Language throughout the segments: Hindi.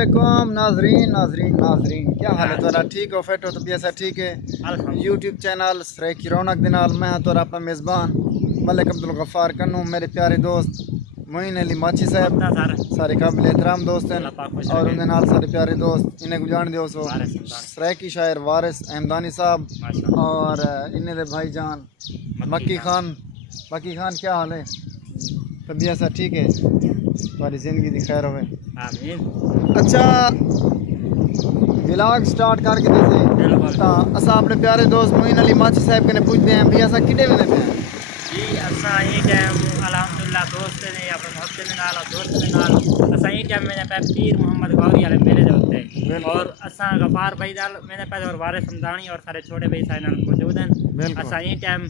अस्सलामुअलैकुम नाजरीन क्या हाल है तुहाडा ठीक हो फिट हो तो ऐसा ठीक है यूट्यूब चैनल सराइकी रौनक दे नाल मैं हां तुहाडा अपना मेज़बान मलिक अब्दुल गफ्फार कन्नू मेरे प्यारे दोस्त मोइन अली माची साहब सारे काबिल एहतराम दोस्त हैं और उनके नाल सारे प्यारे दोस्त इन्हें जान दो सो सराइकी शायर वारिस अहमदानी साहब और इन्हें दे भाईजान मक्की खान क्या हाल है तबीयत ऐसा ठीक है तुम्हारी ज़िंदगी दी खैर होवे आमीन। अच्छा व्लॉग स्टार्ट करके जैसे ता असा अपने प्यारे दोस्त मोइन अली माची साहब कने पूछते हैं भी असा किडे वेले पे जी असा ये टाइम अल्हम्दुलिल्लाह दोस्त ने अपने मोहब्बत में नाल दोस्त में नाल असा ये टाइम मैंने पे पीर मोहम्मद गौरी वाले मेले दे होते और असा गफार भाई नाल मैंने पे और वारिस हमदानी और सारे छोटे भाई सारे नाल मौजूद हैं। असा ये टाइम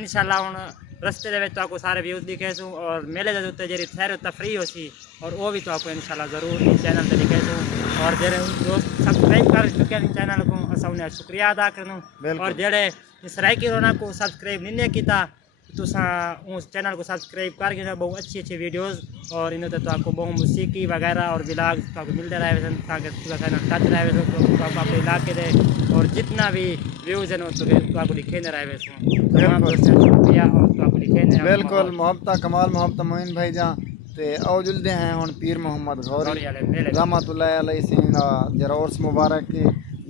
इंशाल्लाह हुन रस्ते दे विच आपको सारे व्यूज दिखेसू और मेले दे उत्ते जेरी सैर तफरी होसी और वो भी तो आपको इंशाल्लाह जरूर इस चैनल ते दिखेसू और जेरे दोस्त सब्सक्राइब कर चुके हैं चैनल को असा उन्हें शुक्रिया अदा करनू और जेरे सराइकी रौनक को सब्सक्राइब नहीं किया तुसा उस चैनल को सब्सक्राइब करके बहुत अच्छी वीडियोस और इन तो आपको बहुत मौसीकी वगैरह और व्लॉग तो आपको मिलते रहे ताकि पूरा चैनल टच रहे तो आपको अपने इलाके दे और जितना भी व्यूज़ है तो आपको दिखे नहीं रहे शुक्रिया और तो आपको दिखे नहीं बिल्कुल मोहब्बत कमाल मोहब्बत मोइन भाई जान ते आओ जुलदे हैं हुन पीर मोहम्मद गौरी रहमतुल्लाह अलैहि सिना जरा उर्स मुबारक के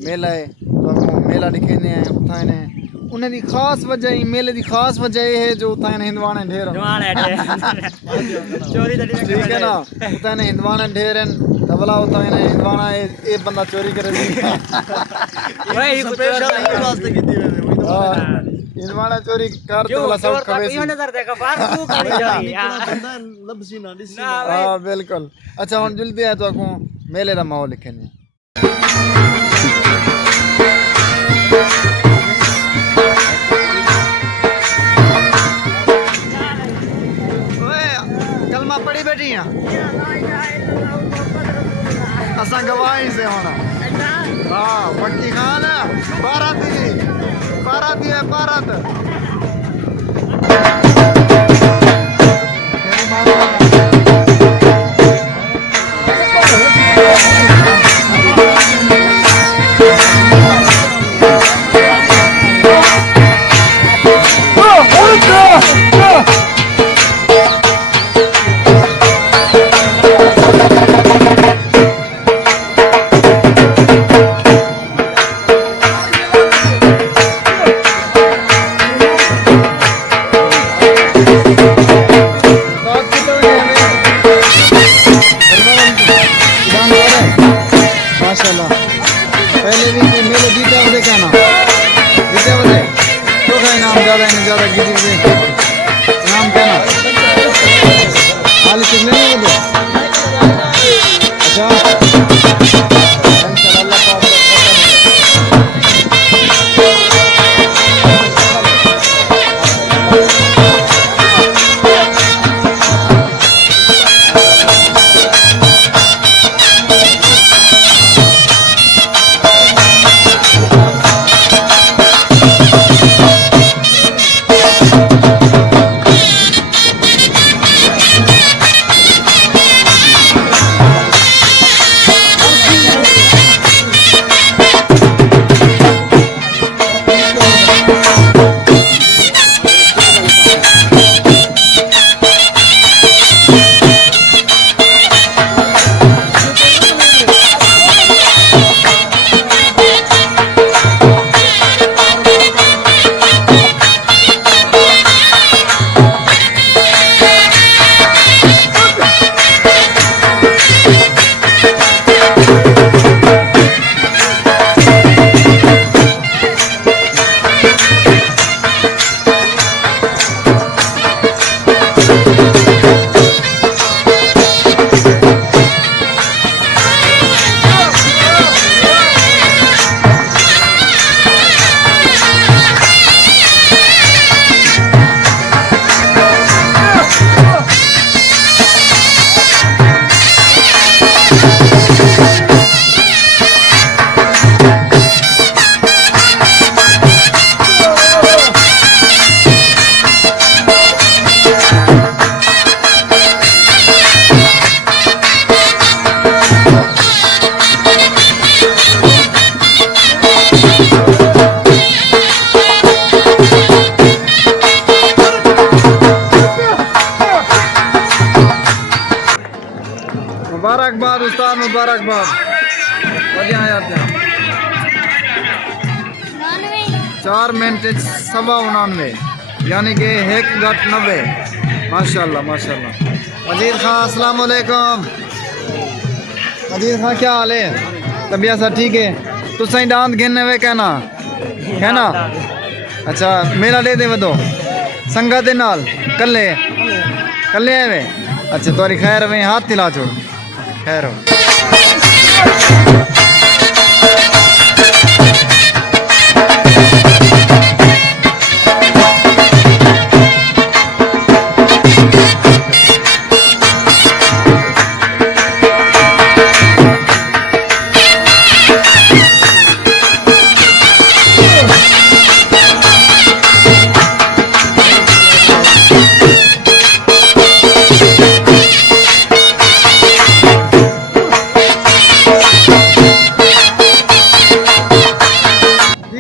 मेला है तो मेला दिखेने हैं उठाए ने उन्हें दी खास वजह मेले दी खास वजह ये है जो उताने हिंदवाने ढेर चोरी ठीक है ना उताने हिंदवाने ढेर हैं तबला उताने हिंदवाना एक बंदा चोरी करे वही स्पेशल ही वास्ते कीती है हिंदवाना चोरी कर तबला सब खबे यो नजर देखा बाहर तू करी चोरी बंदा लबसी ना दिसी हां बिल्कुल। अच्छा हुन जल्दी है तो को मेले दा माहौल लिखने पड़ी बैठी असा गवाही से होना हाँ मक्की खान भारत है भारत मुबारकबाद उस्ताद, मुबारकबाद। बढ़िया यार 4 मिनट 99 यानी कि 1:90। माशाल्लाह माशाल्लाह। मजीद खां अस्सलाम वालेकुम। मजीद खां क्या हाल है? तबीयत सब ठीक है? तू सही दांत गिनने वे कहना है ना? अच्छा मेला दे दे वदो संगा दे नाल कल्ले कल्ले आए वे। अच्छा तोरी खैर वे हाथ तिला छोड़ खैर हो।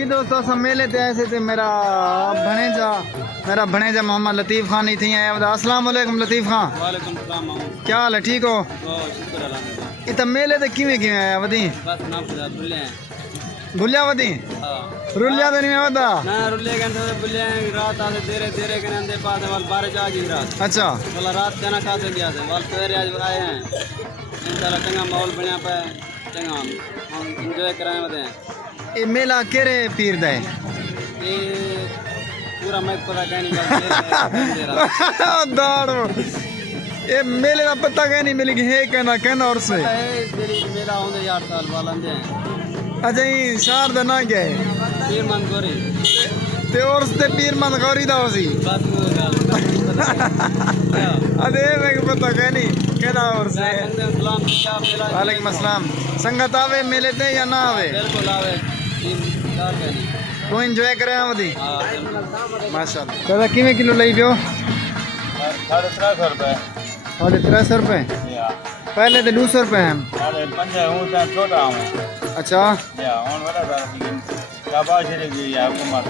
दोस्तों सब मेले ते ऐसे थे मेरा भणेजा मोहम्मद लतीफ़ खान ही थी आया। अस्सलाम वालेकुम लतीफ़ खान। वालेकुम सलाम। क्या हाल है? ठीक हो? शुक्र अल्हम्दुलिल्लाह। इतना मेले ते किवें किवें आया वदी? बस नाम से बुल्ले हैं। भुलिया वदी हां रुलिया तो नहीं मैं वदा ना रुल्ले गंदे बुल्ले रात आते देरे देरे के नंदे पास वाल बारिश आ गई रात। अच्छा वाला रात खाना खाते दिया थे वाल सवेरे आज आए हैं। इंशाल्लाह चंगा माहौल बनया पे चंगा हम एंजॉय कराए वदे हैं। ये मेला केरे पीर दा है? ये पूरा मैं पता कहनी बस दाड़ो ये मेले का पता कह नहीं मिली है कहना और से तेरी मेला होंदे 8 साल वाल आंदे हैं। अच्छा ये शहर दा ना क्या है? पीर मन गोरी ते और से पीर मन गौरी दा होसी बस वो गल अरे मैं पता कह नहीं कहना और से। सलाम क्या मेला वालेकुम अस्सलाम। संगत आवे मेले ते या ना आवे? बिल्कुल आवे 3-4 कहनी तू एंजॉय करे आवदी हां बिल्कुल माशाल्लाह। दादा किवें किलो लई पियो? 350 रुपए। 350 रुपए या पहले तो 200 रुपए हैं। अरे पंजा हूं ता छोटा हूं अच्छा या हुन बड़ा सारा लेकिन शाबाश रे जी आपको मार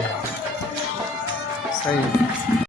सही।